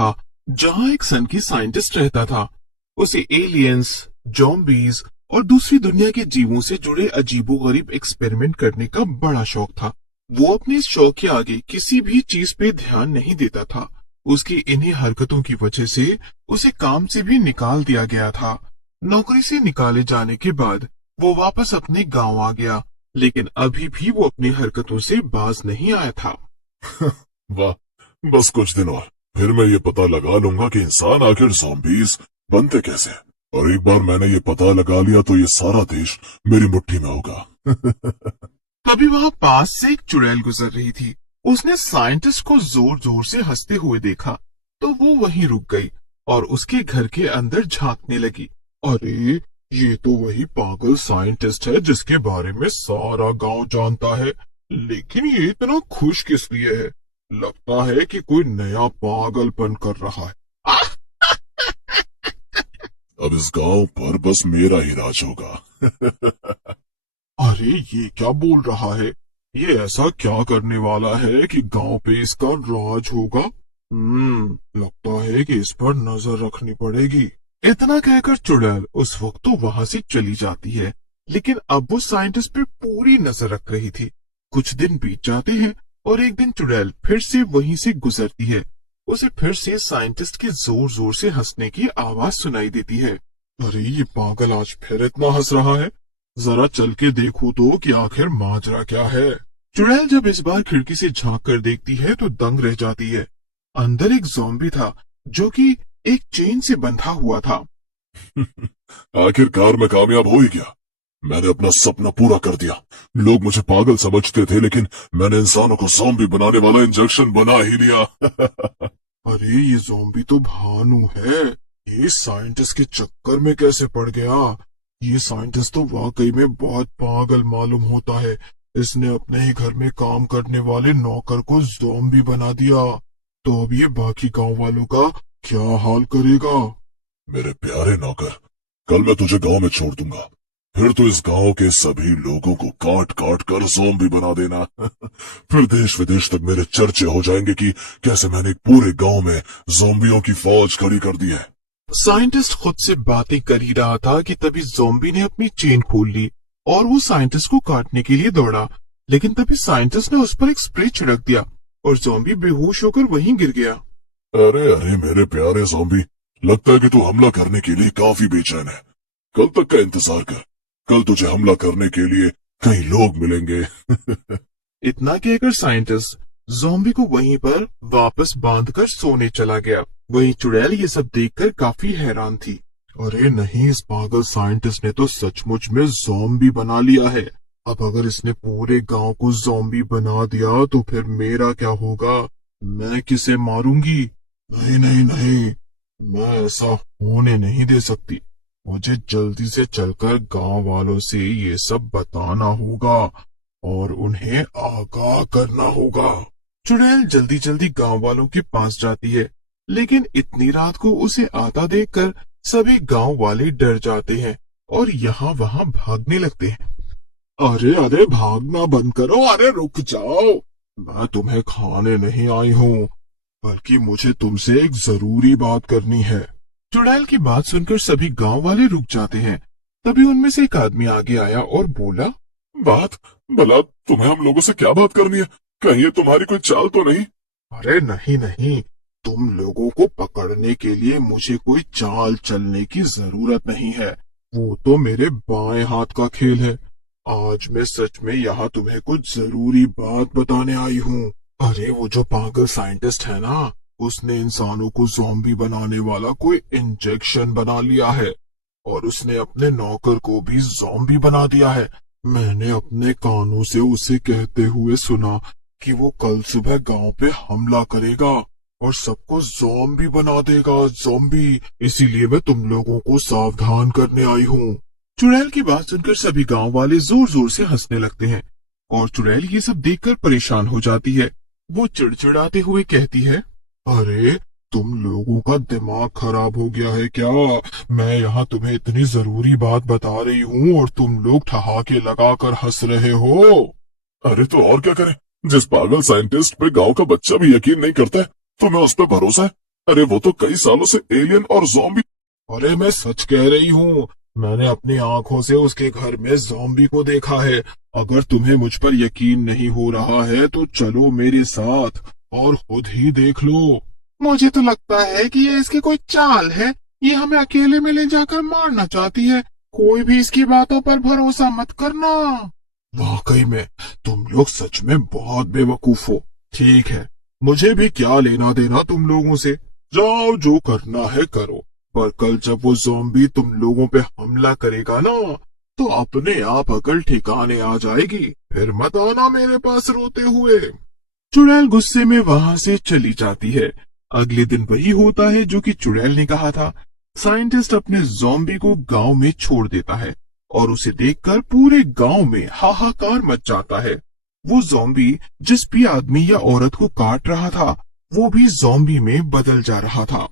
था जहां एक सन की साइंटिस्ट रहता था। उसे एलियंस, जॉम्बीज और दूसरी दुनिया के जीवों से जुड़े अजीबोगरीब एक्सपेरिमेंट करने का बड़ा शौक था। वो अपने इस शौक के आगे किसी भी चीज पे ध्यान नहीं देता था। उसकी इन्हीं हरकतों की वजह से उसे काम से भी निकाल दिया गया था। नौकरी से निकाले जाने के बाद वो वापस अपने गांव आ गया, लेकिन अभी भी वो अपनी हरकतों से बाज नहीं आया था। वाह, बस कुछ दिन और फिर मैं ये पता लगा लूंगा कि इंसान आखिर ज़ॉम्बीज बनते कैसे हैं। और एक बार मैंने ये पता लगा लिया तो ये सारा देश मेरी मुट्ठी में होगा। तभी वहां पास से एक चुड़ैल गुजर रही थी। उसने साइंटिस्ट को जोर जोर से हंसते हुए देखा तो वो वहीं रुक गई और उसके घर के अंदर झांकने लगी। अरे, ये तो वही पागल साइंटिस्ट है जिसके बारे में सारा गांव जानता है, लेकिन ये इतना खुश किस लिए है? लगता है कि कोई नया पागलपन कर रहा है। अब इस गांव पर बस मेरा ही राज होगा। अरे, ये क्या बोल रहा है? ये ऐसा क्या करने वाला है कि गांव पे इसका राज होगा? लगता है कि इस पर नजर रखनी पड़ेगी। इतना कहकर चुड़ैल उस वक्त तो वहां से चली जाती है, लेकिन अब वो साइंटिस्ट पे पूरी नजर रख रही थी। कुछ दिन बीत जाते हैं और एक दिन चुड़ैल फिर से वहीं से गुजरती है। उसे फिर से साइंटिस्ट के जोर जोर से हंसने की आवाज सुनाई देती है। अरे, ये पागल आज फिर इतना हंस रहा है। जरा चल के देखूं तो कि आखिर माजरा क्या है। चुड़ैल जब इस बार खिड़की से झांक कर देखती है तो दंग रह जाती है। अंदर एक ज़ॉम्बी था जो कि एक चेन से बंधा हुआ था। आखिरकार मैं कामयाब हो ही गया। मैंने अपना सपना पूरा कर दिया। लोग मुझे पागल समझते थे, लेकिन मैंने इंसानों को ज़ॉम्बी बनाने वाला इंजेक्शन बना ही लिया। अरे, ये ज़ॉम्बी तो भानु है। ये साइंटिस्ट के चक्कर में कैसे पड़ गया? ये साइंटिस्ट तो वाकई में बहुत पागल मालूम होता है। इसने अपने ही घर में काम करने वाले नौकर को ज़ॉम्बी बना दिया। तो अब ये बाकी गांव वालों का क्या हाल करेगा? मेरे प्यारे नौकर, कल मैं तुझे गांव में छोड़ दूंगा। फिर तो इस गांव के सभी लोगों को काट काट कर ज़ॉम्बी बना देना। फिर देश विदेश तक मेरे चर्चे हो जाएंगे कि कैसे मैंने एक पूरे गांव में ज़ॉम्बियों की फौज खड़ी कर दी है। साइंटिस्ट खुद से बातें कर ही रहा था कि तभी ज़ॉम्बी ने अपनी चेन खोल ली और वो साइंटिस्ट को काटने के लिए दौड़ा। लेकिन तभी साइंटिस्ट ने उस पर एक स्प्रे छिड़क दिया और ज़ॉम्बी बेहोश होकर वहीं गिर गया। अरे अरे मेरे प्यारे ज़ॉम्बी, लगता है कि तू हमला करने के लिए काफी बेचैन है। कल तक का इंतजार कर। कल तुझे हमला करने के लिए कई लोग मिलेंगे। इतना कहकर साइंटिस्ट ज़ॉम्बी को वहीं पर वापस बांधकर सोने चला गया। वहीं चुड़ैल ये सब देखकर काफी हैरान थी। अरे नहीं, इस पागल साइंटिस्ट ने तो सचमुच में ज़ॉम्बी बना लिया है। अब अगर इसने पूरे गांव को ज़ॉम्बी बना दिया तो फिर मेरा क्या होगा? मैं किसे मारूंगी? नहीं नहीं नहीं, मैं ऐसा होने नहीं दे सकती। मुझे जल्दी से चलकर गांव वालों से ये सब बताना होगा और उन्हें आगाह करना होगा। चुड़ैल जल्दी जल्दी गांव वालों के पास जाती है, लेकिन इतनी रात को उसे आता देखकर सभी गांव वाले डर जाते हैं और यहाँ वहाँ भागने लगते हैं। अरे अरे, भागना बंद करो। अरे रुक जाओ, मैं तुम्हें खाने नहीं आई हूँ, बल्कि मुझे तुमसे एक जरूरी बात करनी है। चुड़ैल की बात सुनकर सभी गांव वाले रुक जाते हैं। तभी उनमें से एक आदमी आगे आया और बोला, बात? भला तुम्हें हम लोगों से क्या बात करनी है? कहीं ये तुम्हारी कोई चाल तो नहीं? अरे नहीं नहीं, तुम लोगों को पकड़ने के लिए मुझे कोई चाल चलने की जरूरत नहीं है। वो तो मेरे बाएं हाथ का खेल है। आज मैं सच में यहाँ तुम्हें कुछ जरूरी बात बताने आई हूँ। अरे, वो जो पागल साइंटिस्ट है ना, उसने इंसानों को ज़ॉम्बी बनाने वाला कोई इंजेक्शन बना लिया है और उसने अपने नौकर को भी ज़ॉम्बी बना दिया है। मैंने अपने कानों से उसे कहते हुए सुना कि वो कल सुबह गांव पे हमला करेगा और सबको ज़ॉम्बी बना देगा, ज़ॉम्बी। इसीलिए मैं तुम लोगों को सावधान करने आई हूँ। चुड़ैल की बात सुनकर सभी गांव वाले जोर जोर से हंसने लगते हैं और चुड़ैल ये सब देखकर परेशान हो जाती है। वो चिड़चिड़ाते हुए कहती है, अरे तुम लोगों का दिमाग खराब हो गया है क्या? मैं यहाँ तुम्हें इतनी जरूरी बात बता रही हूँ और तुम लोग ठहाके लगाकर हंस रहे हो। अरे तो और क्या करें? जिस पागल साइंटिस्ट पे गांव का बच्चा भी यकीन नहीं करता है, तुम्हें उस पर भरोसा है अरे वो तो कई सालों से एलियन और ज़ॉम्बी। अरे मैं सच कह रही हूँ, मैंने अपनी आंखों से उसके घर में ज़ॉम्बी को देखा है। अगर तुम्हें मुझ पर यकीन नहीं हो रहा है तो चलो मेरे साथ और खुद ही देख लो। मुझे तो लगता है कि ये इसकी कोई चाल है। ये हमें अकेले में ले जाकर मारना चाहती है। कोई भी इसकी बातों पर भरोसा मत करना। वाकई में तुम लोग सच में बहुत बेवकूफ हो। ठीक है, मुझे भी क्या लेना देना तुम लोगों से। जाओ, जो करना है करो, पर कल जब वो ज़ॉम्बी तुम लोगों पे हमला करेगा ना, तो अपने आप अकल ठिकाने आ जाएगी। फिर मत आना मेरे पास रोते हुए। चुड़ैल गुस्से में वहां से चली जाती है। अगले दिन वही होता है जो कि चुड़ैल ने कहा था। साइंटिस्ट अपने ज़ॉम्बी को गांव में छोड़ देता है और उसे देखकर पूरे गांव में हाहाकार मच जाता है। वो ज़ॉम्बी जिस भी आदमी या औरत को काट रहा था, वो भी ज़ॉम्बी में बदल जा रहा था।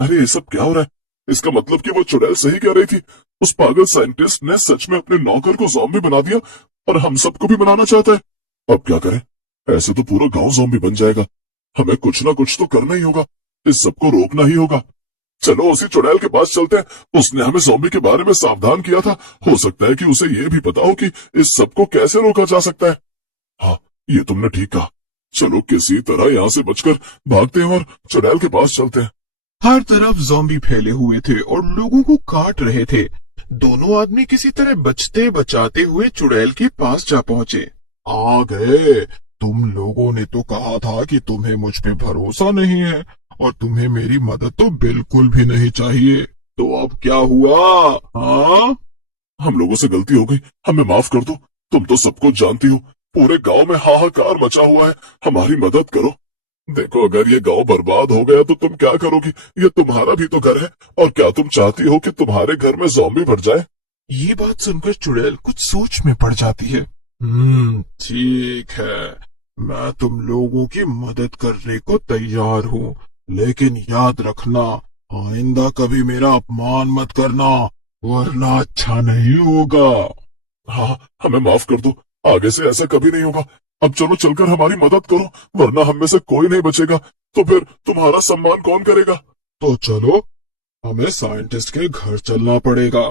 अरे ये सब क्या हो रहा है? इसका मतलब कि वो चुड़ैल सही कह रही थी। उस पागल साइंटिस्ट ने सच में अपने नौकर को ज़ॉम्बी बना दिया और हम सबको भी बनाना चाहता है। अब क्या करें? ऐसे तो पूरा गांव ज़ॉम्बी बन जाएगा। हमें कुछ ना कुछ तो करना ही होगा। इस सबको रोकना ही होगा। चलो उसी चुड़ैल के पास चलते हैं। उसने हमें ज़ॉम्बी के बारे में सावधान किया था। हो सकता है कि उसे ये भी पता हो कि इस सबको कैसे रोका जा सकता है। हाँ, ये तुमने ठीक कहा। चलो किसी तरह यहाँ से बचकर भागते हैं और चुड़ैल के पास चलते हैं। हर तरफ ज़ॉम्बी फैले हुए थे और लोगों को काट रहे थे। दोनों आदमी किसी तरह बचते बचाते हुए चुड़ैल के पास जा पहुंचे। आ गए। तुम लोगों ने तो कहा था कि तुम्हें मुझ पे भरोसा नहीं है और तुम्हें मेरी मदद तो बिल्कुल भी नहीं चाहिए। तो अब क्या हुआ? हाँ, हम लोगों से गलती हो गई, हमें माफ कर दो। तुम तो सबको जानती हो, पूरे गांव में हाहाकार मचा हुआ है। हमारी मदद करो। देखो अगर ये गांव बर्बाद हो गया तो तुम क्या करोगी? ये तुम्हारा भी तो घर है। और क्या तुम चाहती हो कि तुम्हारे घर में ज़ॉम्बी भर जाए? ये बात सुनकर चुड़ैल कुछ सोच में पड़ जाती है। ठीक है, मैं तुम लोगों की मदद करने को तैयार हूँ, लेकिन याद रखना, आइंदा कभी मेरा अपमान मत करना, वरना अच्छा नहीं होगा। हाँ, हमें माफ कर दो। आगे से ऐसा कभी नहीं होगा। अब चलो चलकर हमारी मदद करो, वरना हम में से कोई नहीं बचेगा। तो फिर तुम्हारा सम्मान कौन करेगा? तो चलो, हमें साइंटिस्ट के घर चलना पड़ेगा।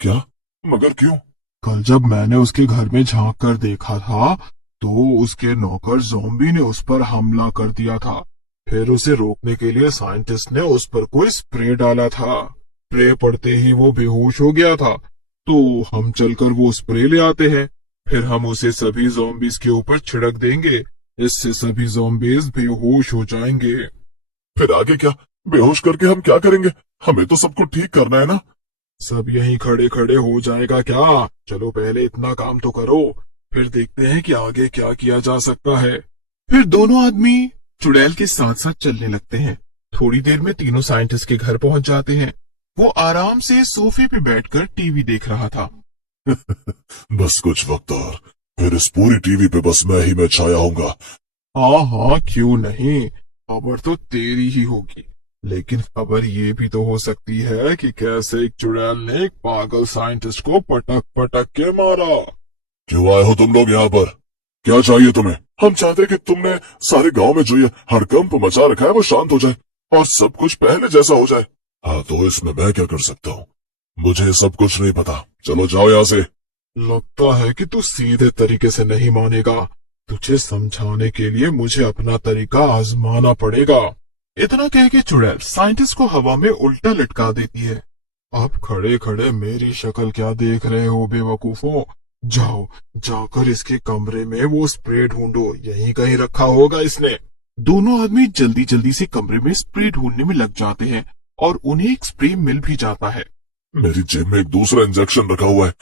क्या? मगर क्यों? कल जब मैंने उसके घर में झांक कर देखा था, तो उसके नौकर ज़ॉम्बी ने उस पर हमला कर दिया था। फिर उसे रोकने के लिए साइंटिस्ट ने उस पर कोई स्प्रे डाला था। स्प्रे पड़ते ही वो बेहोश हो गया था। तो हम चलकर वो स्प्रे ले आते हैं, फिर हम उसे सभी ज़ॉम्बीज के ऊपर छिड़क देंगे। इससे सभी ज़ॉम्बीज बेहोश हो जाएंगे। फिर आगे क्या? बेहोश करके हम क्या करेंगे? हमें तो सबको ठीक करना है ना। सब यहीं खड़े खड़े हो जाएगा क्या? चलो पहले इतना काम तो करो, फिर देखते हैं कि आगे क्या किया जा सकता है। फिर दोनों आदमी चुड़ैल के साथ साथ चलने लगते हैं। थोड़ी देर में तीनों साइंटिस्ट के घर पहुंच जाते हैं। वो आराम से सोफे पे बैठकर टीवी देख रहा था। बस कुछ वक्त और, फिर इस पूरी टीवी पे बस मैं ही मैं छाया होऊंगा। हाँ हाँ, क्यों नहीं, खबर तो तेरी ही होगी। लेकिन खबर ये भी तो हो सकती है कि कैसे एक चुड़ैल ने एक पागल साइंटिस्ट को पटक पटक के मारा। क्यों आए हो तुम लोग यहाँ पर? क्या चाहिए तुम्हें? हम चाहते हैं कि तुमने सारे गांव में जो ये हड़कंप मचा रखा है वो शांत हो जाए और सब कुछ पहले जैसा हो जाए। हाँ, तो इसमें मैं क्या कर सकता हूँ? मुझे सब कुछ नहीं पता। चलो जाओ यहाँ से। लगता है कि तू सीधे तरीके से नहीं मानेगा। तुझे समझाने के लिए मुझे अपना तरीका आजमाना पड़ेगा। इतना कह के चुड़ैल साइंटिस्ट को हवा में उल्टा लटका देती है। अब खड़े खड़े मेरी शक्ल क्या देख रहे हो बेवकूफों? जाओ, जाकर इसके कमरे में वो स्प्रे ढूंढो, यहीं कहीं रखा होगा इसने। दोनों आदमी जल्दी जल्दी से कमरे में स्प्रे ढूंढने में लग जाते हैं और उन्हें एक स्प्रे मिल भी जाता है। मेरी जेब में एक दूसरा इंजेक्शन रखा हुआ है।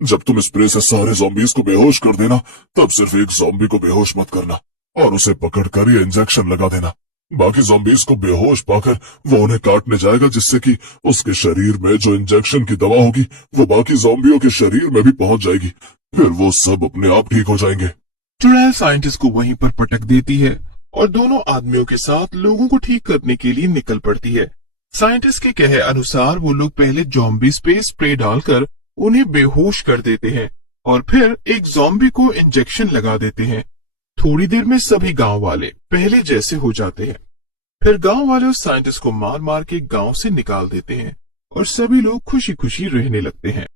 जब तुम स्प्रे से सारे ज़ॉम्बीज को बेहोश कर देना, तब सिर्फ एक ज़ॉम्बी को बेहोश मत करना और उसे पकड़कर ये इंजेक्शन लगा देना। बाकी ज़ॉम्बीज को बेहोश पाकर वो उन्हें काटने जाएगा, जिससे कि उसके शरीर में जो इंजेक्शन की दवा होगी वो बाकी ज़ॉम्बियों के शरीर में भी पहुंच जाएगी। फिर वो सब अपने आप ठीक हो जाएंगे। चुड़ैल साइंटिस्ट को वहीं पर पटक देती है और दोनों आदमियों के साथ लोगों को ठीक करने के लिए निकल पड़ती है। साइंटिस्ट के कहे अनुसार वो लोग पहले ज़ॉम्बीज पे स्प्रे डालकर उन्हें बेहोश कर देते हैं और फिर एक ज़ॉम्बी को इंजेक्शन लगा देते हैं। थोड़ी देर में सभी गांव वाले पहले जैसे हो जाते हैं। फिर गांव वाले उस साइंटिस्ट को मार मार के गांव से निकाल देते हैं और सभी लोग खुशी खुशी रहने लगते हैं।